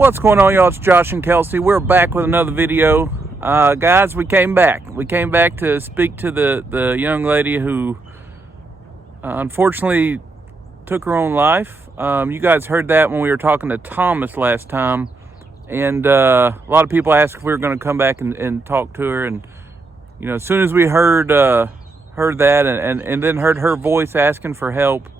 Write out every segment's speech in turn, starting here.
What's going on, y'all? It's Josh and Kelsey. We're back with another video. Guys, we came back. We came back to speak to the young lady who unfortunately took her own life. You guys heard that when we were talking to Thomas last time. And a lot of people asked if we were going to come back and talk to her. And, you know, as soon as we heard that and then heard her voice asking for help,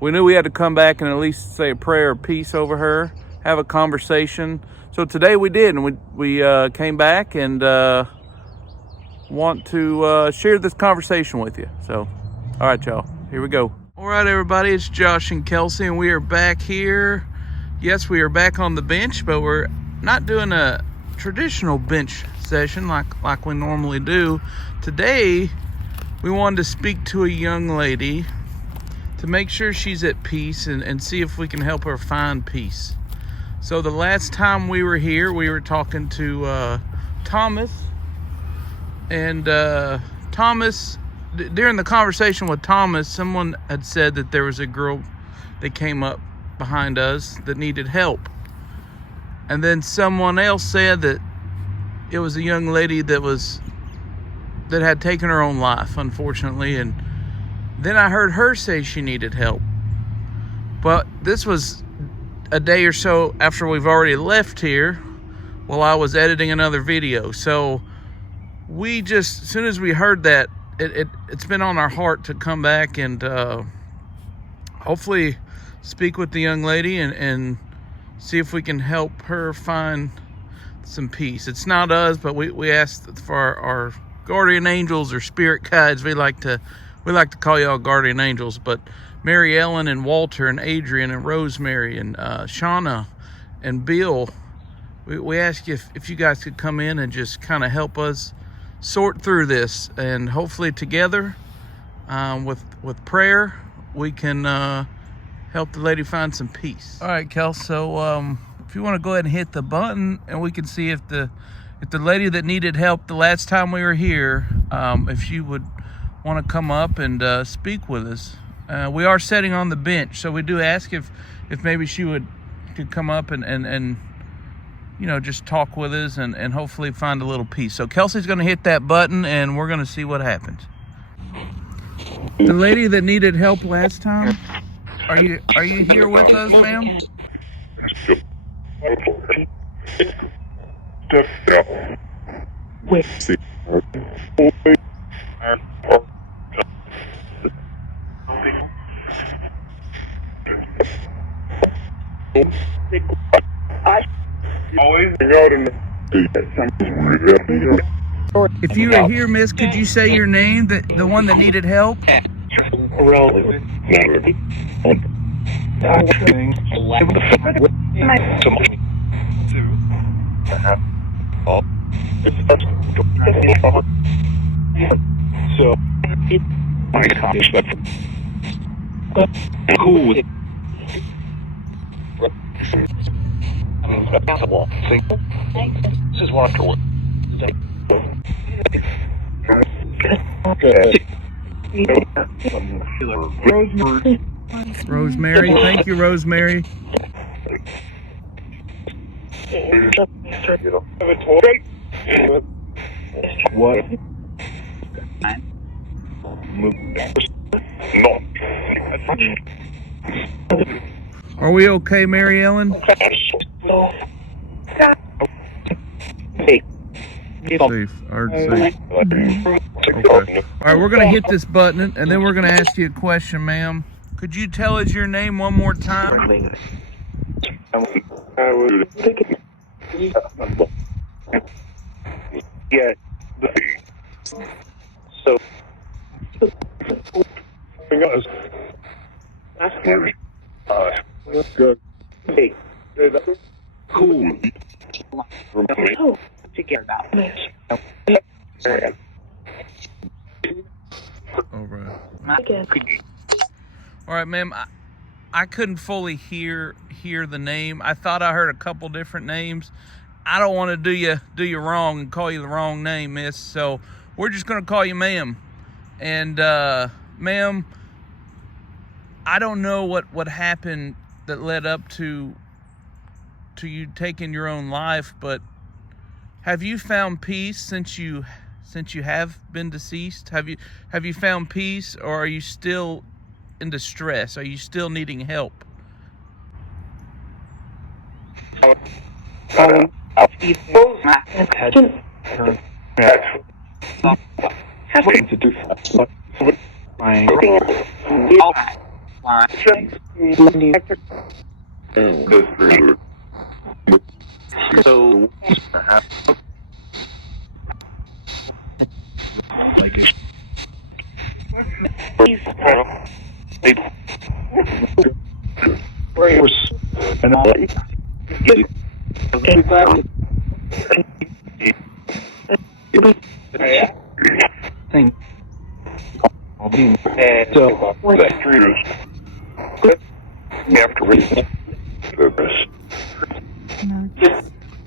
we knew we had to come back and at least say a prayer of peace over her, have a conversation. So today we did, and we came back and want to share this conversation with you. So, all right, y'all, here we go. All right, everybody, it's Josh and Kelsey, and we are back here. Yes, we are back on the bench, but we're not doing a traditional bench session like we normally do. Today, we wanted to speak to a young lady to make sure she's at peace and see if we can help her find peace. So the last time we were here, we were talking to Thomas, and Thomas, during the conversation with Thomas, someone had said that there was a girl that came up behind us that needed help. And then someone else said that it was a young lady that had taken her own life, unfortunately. And then I heard her say she needed help. But this was a day or so after we've already left here while I was editing another video. So we just, as soon as we heard that, it's been on our heart to come back and hopefully speak with the young lady and see if we can help her find some peace. It's not us, but we asked for our guardian angels or spirit guides. We like to call y'all guardian angels, but Mary Ellen and Walter and Adrian and Rosemary and Shauna and Bill, we ask you if you guys could come in and just kind of help us sort through this, and hopefully together with prayer we can help the lady find some peace. All right, Kel, so if you want to go ahead and hit the button, and we can see if the lady that needed help the last time we were here, if she would want to come up and speak with us. We are sitting on the bench, so we do ask if maybe she could come up and you know, just talk with us and hopefully find a little peace. So Kelsey's going to hit that button, and we're going to see what happens. The lady that needed help last time, are you here with us, ma'am? If you are here, miss, could you say your name, the one that needed help? This is Walter. Rosemary, thank you, Rosemary. What? Are we okay, Mary Ellen? Safe. Safe. Okay. All right, we're going to hit this button, and then we're going to ask you a question, ma'am. Could you tell us your name one more time? Yeah. So. That's scary. That's good. Hey. Cool. To care about this. All right. All right, ma'am. I couldn't fully hear the name. I thought I heard a couple different names. I don't want to do you wrong and call you the wrong name, miss. So we're just gonna call you ma'am. And ma'am, I don't know what happened that led up to to you taking your own life, but have you found peace since you have been deceased? Have you found peace, or are you still in distress? Are you still needing help?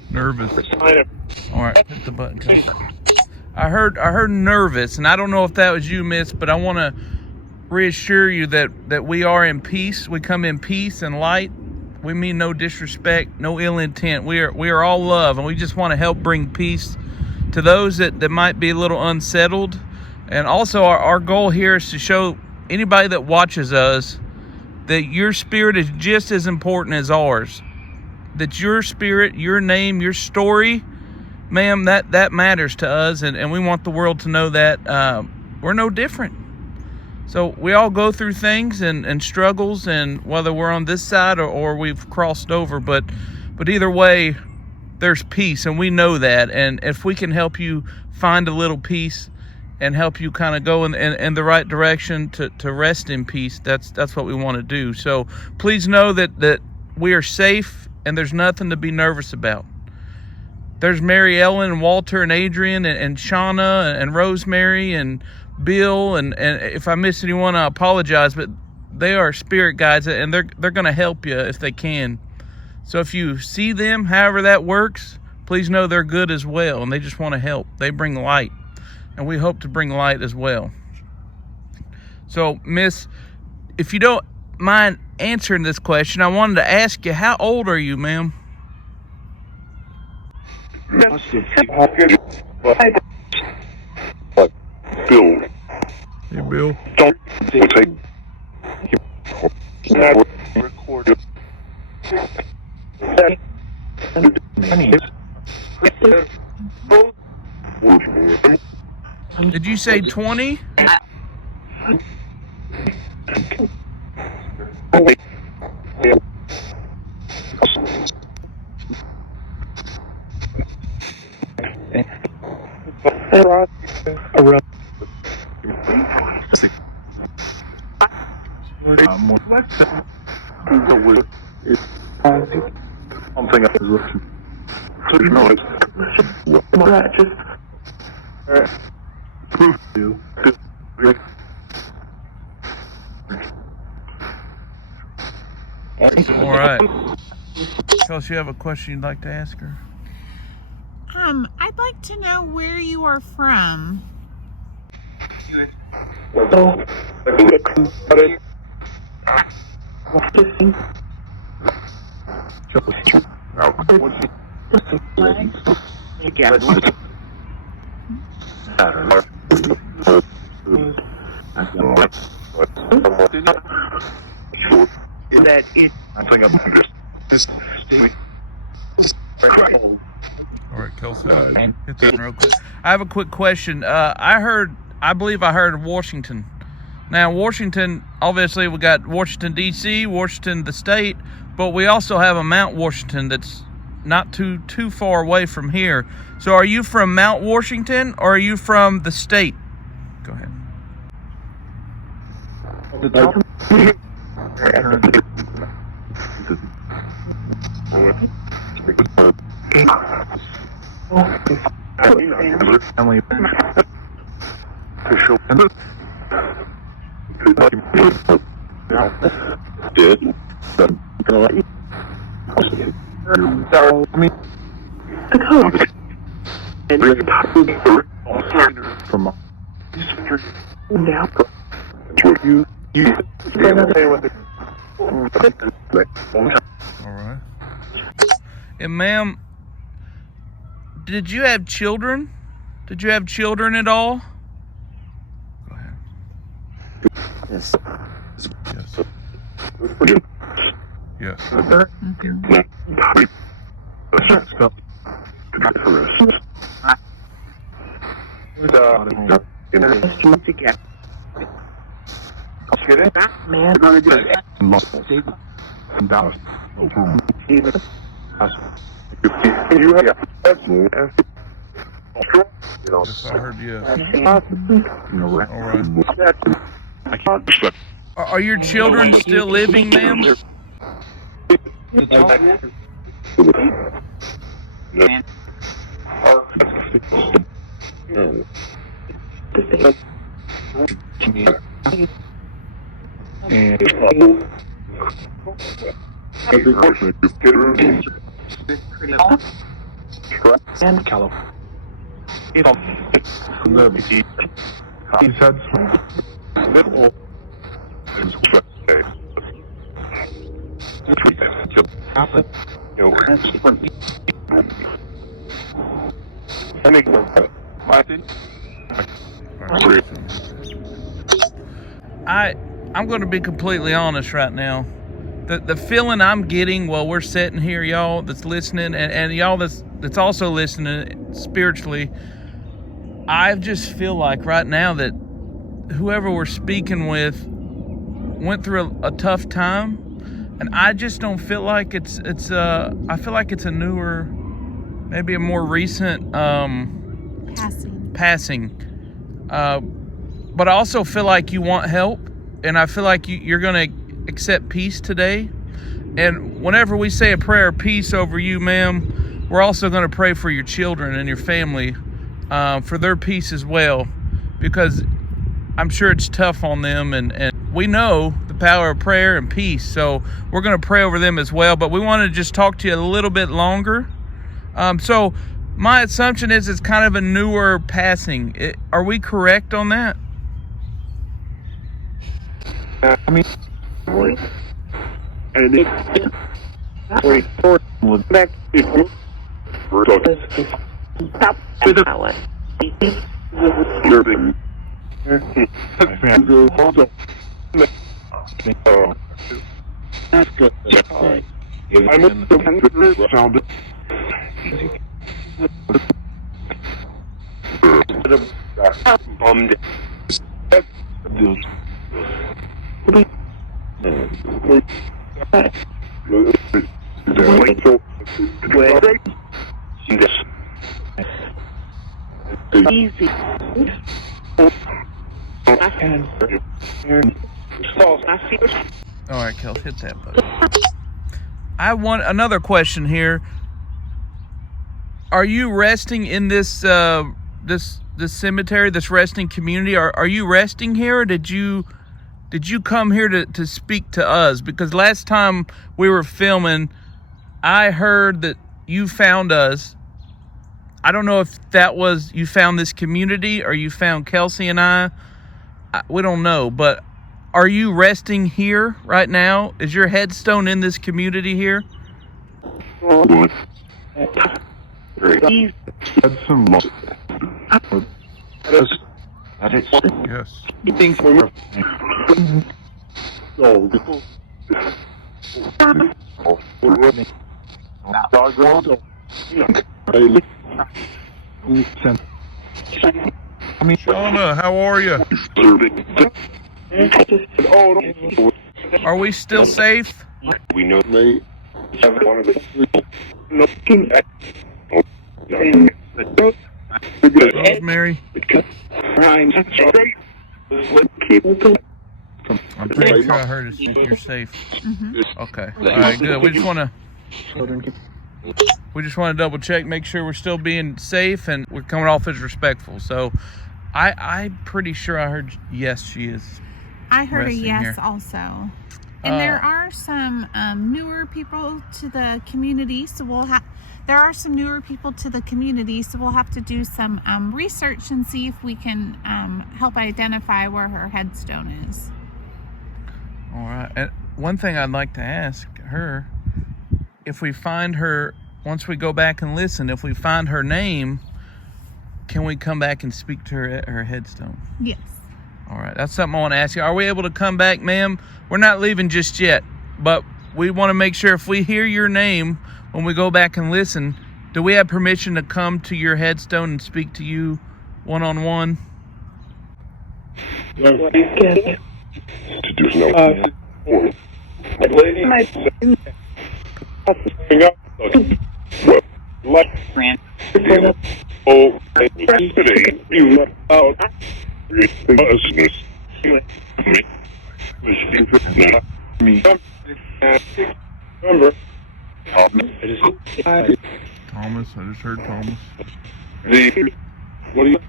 Nervous. All right, hit the button, Kelsey. I heard nervous, and I don't know if that was you, Miss, but I want to reassure you that we are in peace. We come in peace and light. We mean no disrespect, no ill intent. We are all love, and we just want to help bring peace to those that might be a little unsettled. And also our goal here is to show anybody that watches us that your spirit is just as important as ours. That your spirit, your name, your story, ma'am, that matters to us, and we want the world to know that we're no different. So we all go through things and struggles, and whether we're on this side or we've crossed over, but either way, there's peace, and we know that. And if we can help you find a little peace and help you kind of go in the right direction to rest in peace, that's what we want to do. So please know that we are safe, and there's nothing to be nervous about. There's Mary Ellen and Walter and Adrian and Shauna and Rosemary and Bill, and if I miss anyone, I apologize, but they are spirit guides, and they're going to help you if they can. So if you see them, however that works, please know they're good as well, and they just want to help. They bring light, and we hope to bring light as well. So, Miss, if you don't mind answering this question, I wanted to ask you, how old are you, ma'am? Bill. Hey, Bill. Don't take recorded. Did you say 20? All right. Kelsey, you have a question you'd like to ask her? I'd like to know where you are from. Is that it? I think I'm All right, Kelsey, hit that real quick. I have a quick question. I believe I heard of Washington. Now, Washington, obviously, we got Washington, D.C., Washington, the state, but we also have a Mount Washington that's not too far away from here. So are you from Mount Washington, or are you from the state? Go ahead. All right. And ma'am, did you have children? Did you have children at all? Go ahead. Yes. Yes. Yes, I heard yes. All right. Are your children still living, ma'am? And California. He said little. I'm going to be completely honest right now. The feeling I'm getting while we're sitting here, y'all that's listening, and y'all that's also listening spiritually, I just feel like right now that whoever we're speaking with went through a tough time, and I just don't feel like it's I feel like it's a newer, maybe a more recent passing. But I also feel like you want help, and I feel like you're going to accept peace today. And whenever we say a prayer of peace over you, ma'am, we're also going to pray for your children and your family, for their peace as well, because I'm sure it's tough on them, and we know the power of prayer and peace, so we're going to pray over them as well. But we want to just talk to you a little bit longer. So my assumption is it's kind of a newer passing. Are we correct on that? I mean, and it back easy. All right, Kel, hit that button. I want another question here. Are you resting in this this cemetery, this resting community? Are you resting here, or did you come here to speak to us? Because last time we were filming, I heard that you found us. I don't know if that was you found this community or you found Kelsey and I. We don't know, but are you resting here right now? Is your headstone in this community here? Yes. Shauna, how are you? Are we still safe? We know they have one of the Rosemary? I'm pretty sure I heard it. You're safe. Okay. All right, good. We just want to double check, make sure we're still being safe and we're coming off as respectful. So I'm pretty sure I heard yes, she is. I heard a yes here. also. And there are some newer people to the community, so we'll have to do some research and see if we can help identify where her headstone is. All right. And one thing I'd like to ask her, if we find her once we go back and listen, if we find her name, can we come back and speak to her at her headstone? Yes. All right, that's something I want to ask you. Are we able to come back, ma'am? We're not leaving just yet, but we want to make sure if we hear your name when we go back and listen, do we have permission to come to your headstone and speak to you one-on-one? To do no. Lady, well, oh, yesterday you out business. Me. Number. Thomas, I just heard Thomas. What do you?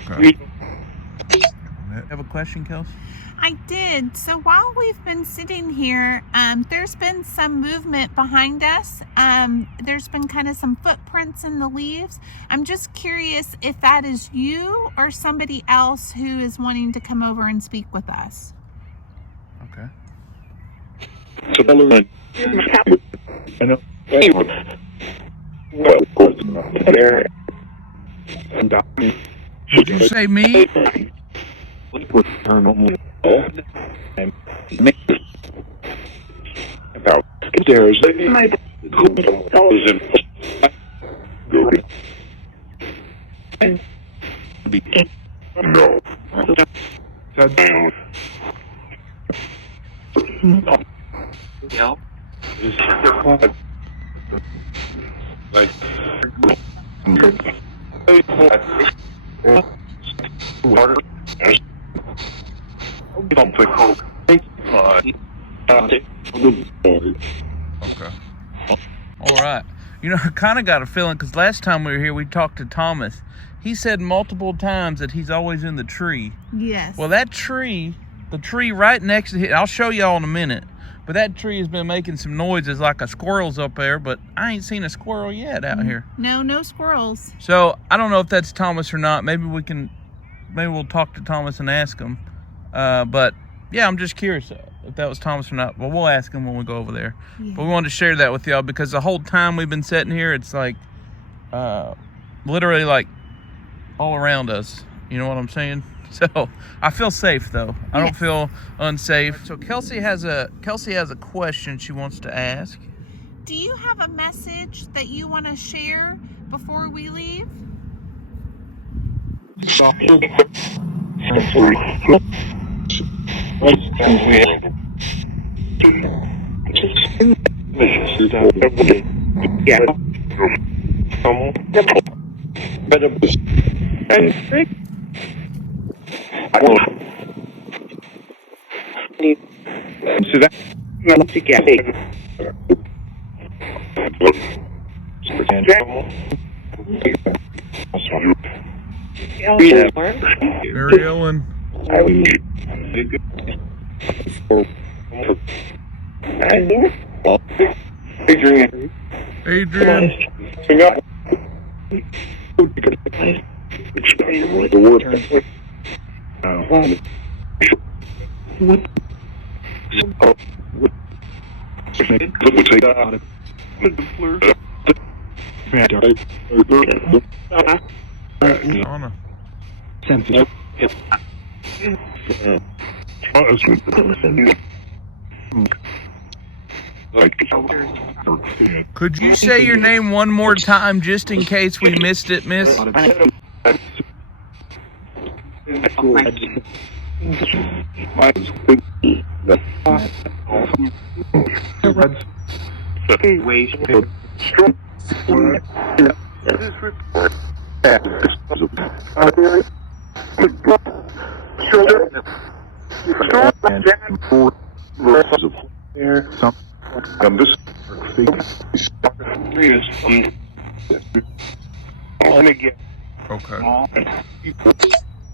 Okay. Have a question, Kelsey? I did. So while we've been sitting here, there's been some movement behind us. There's been kind of some footprints in the leaves. I'm just curious if that is you or somebody else who is wanting to come over and speak with us. Okay. So, I know. Well, Did you say me? About stairs. No. Sit down. Like. Okay. All right. You know, I kind of got a feeling because last time we were here, we talked to Thomas. He said multiple times that he's always in the tree. Yes. Well, that tree, the tree right next to it, I'll show y'all in a minute. But that tree has been making some noises like a squirrel's up there, but I ain't seen a squirrel yet out here. No squirrels. So I don't know if that's Thomas or not. Maybe we'll talk to Thomas and ask him. But yeah, I'm just curious if that was Thomas or not. But we'll ask him when we go over there. Yeah. But we wanted to share that with y'all because the whole time we've been sitting here, it's like literally like all around us. You know what I'm saying? So I feel safe though. I don't feel unsafe. So Kelsey has a question she wants to ask. Do you have a message that you want to share before we leave? Mary Ellen. Adrian. Anna. Could you say your name one more time just in case we missed it, miss? Okay.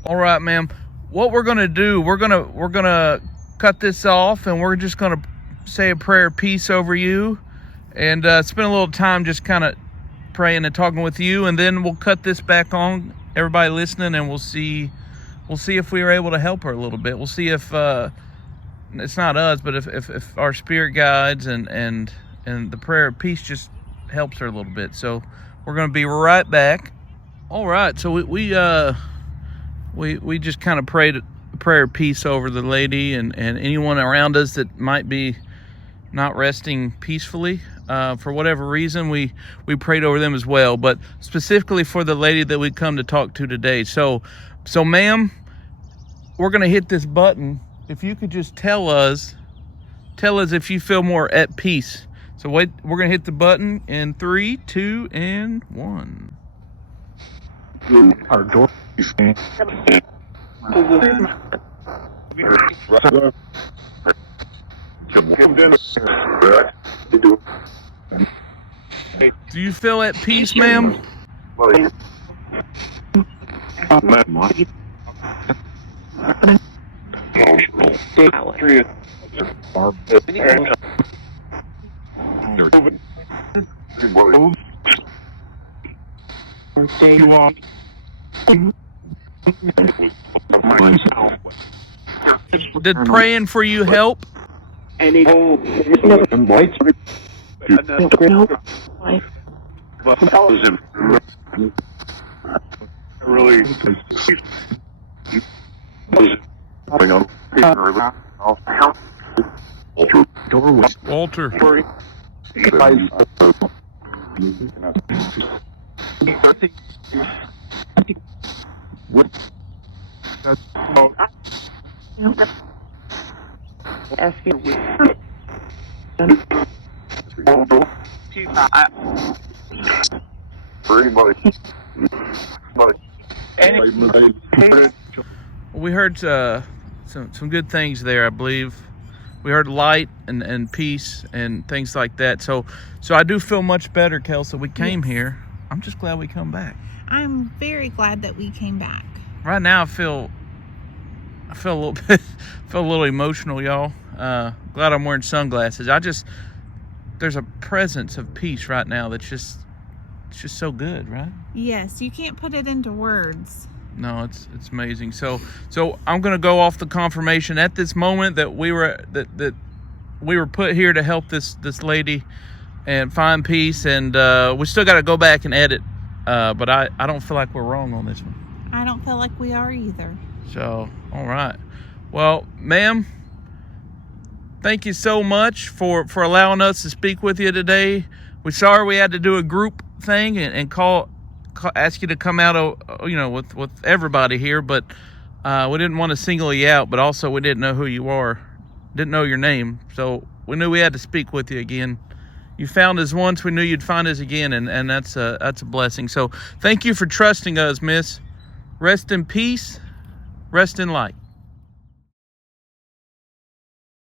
All right, ma'am. What we're gonna do? We're gonna cut this off, and we're just gonna say a prayer of peace over you, and spend a little time just kind of praying and talking with you, and then we'll cut this back on, everybody listening, and we'll see if we were able to help her a little bit. We'll see if it's not us, but if our spirit guides and the prayer of peace just helps her a little bit. So we're going to be right back. All right, so we just kind of prayed a prayer of peace over the lady and anyone around us that might be not resting peacefully. For whatever reason, we prayed over them as well, but specifically for the lady that we come to talk to today. So ma'am, we're going to hit this button. If you could just tell us if you feel more at peace. So wait, we're going to hit the button in 3, 2, and 1. Our door is do you feel at peace, ma'am? Did praying for you help? really Walter. For anybody. We heard some good things there, I believe. We heard light and peace and things like that. So I do feel much better, Kelsey. We came here. I'm just glad we come back. I'm very glad that we came back. Right now, I feel a little bit, feel a little emotional, y'all. Glad I'm wearing sunglasses. There's a presence of peace right now that's just so good, right? Yes, you can't put it into words. No, it's amazing. So I'm gonna go off the confirmation at this moment that we were put here to help this lady and find peace, and we still got to go back and edit. But I don't feel like we're wrong on this one. I don't feel like we are either. So, all right. Well, ma'am, thank you so much for allowing us to speak with you today. We're sorry we had to do a group thing and ask you to come out, with everybody here, but we didn't want to single you out, but also we didn't know who you are, didn't know your name, so we knew we had to speak with you again. You found us once, we knew you'd find us again, and that's a blessing. So thank you for trusting us, miss. Rest in peace, rest in light.